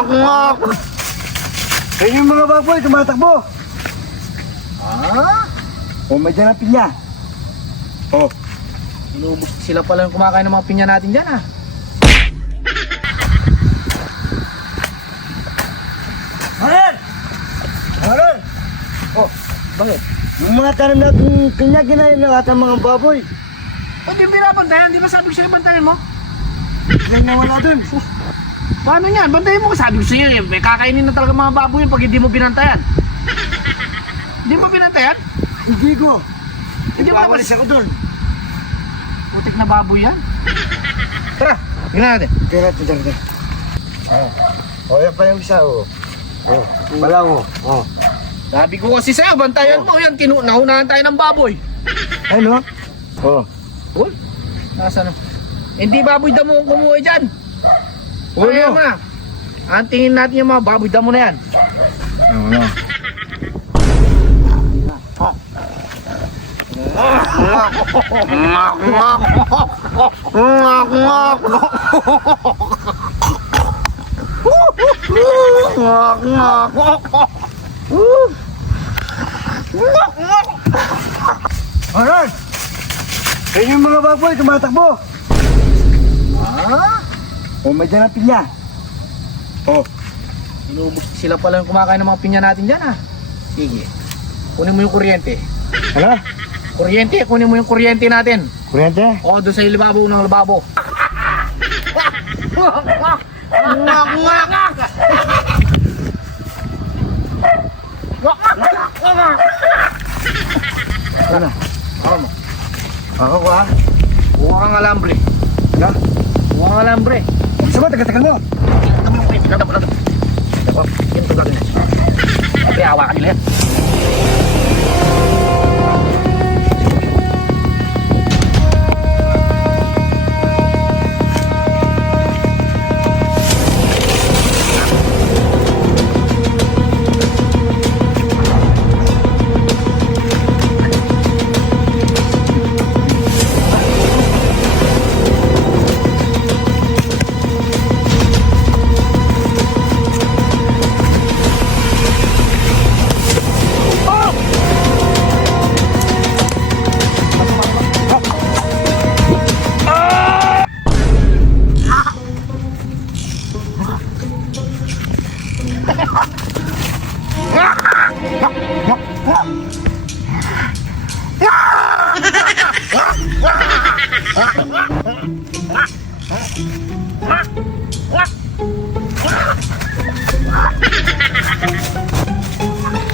Ngok, ngok. Ayun yung mga baboy, tumatakbo. Ah? O, may dyan ang pinya. O, Inubos sila pala yung kumakain ng mga pinya natin dyan ah. Haran! Haran! Oh, bakit? Yung mga tanim natin pinya, ginayin ng ating mga baboy. Ba't yung binabantayan? Di ba sabi ko sa'yo bantayan mo? Yan na wala dun. Paano yan? Bantayan mo ko. Sabi ko sa'yo eh. May kakainin na talaga mga baboy pag hindi mo binantayan. Hindi mo binantayan? Hindi ko. Hindi mo naman. Ipawalis ako dun. Putik na baboy yan. Tara, tingnan natin. Kaya natin dyan. O, yan pa yung isa, o. O, balang, o. O. Sabi ko kasi sa'yo, bantayan mo yan. Naunahan tayo ng baboy. Ayun, o. O. Uy, nasa na? Hindi baboy damo ang kumuha dyan. Ulo. Kaya mo na. Antingin natin yung mga baboy damo na yan. Ano? Haran! Ayun yung mga baboy, tumatakbo. Ah? O, may dyan ang pinya. O, Inubos sila pala yung kumakain ng mga pinya natin dyan ah. Sige. Kunin mo yung kuryente. ano? Kuryente, kunin mo yung kuryente natin. Kuryente? O, doon sa lababo ng lababo. Ano? Ako mo. Ako ko, ha? Kuha kang alambre. Ano? Kuha kang alambre. Saan ba? Tagal-tagal mo. Tama mo yun. Ito. Ito. Yan ito gagawin. Sabi, hawakan nila yan.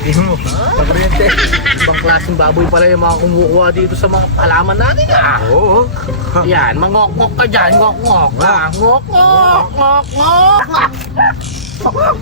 Tingnan mo, ang kuryente. Ibang klaseng baboy pala yung mga kumukuha dito sa mga halaman natin ah. Oo. Yan, mangok-ngok ka dyan, ngok-ngok. Ah, ngok-ngok, ngok-ngok. Ngok-ngok.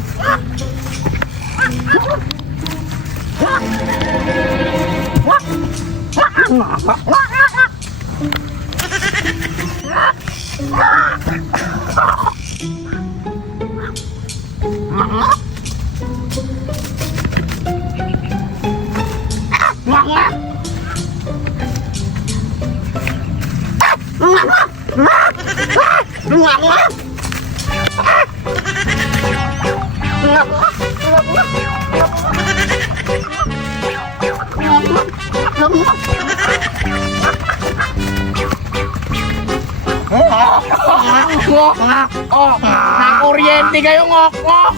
Oh, na kuryente kayo, ngok-ngok.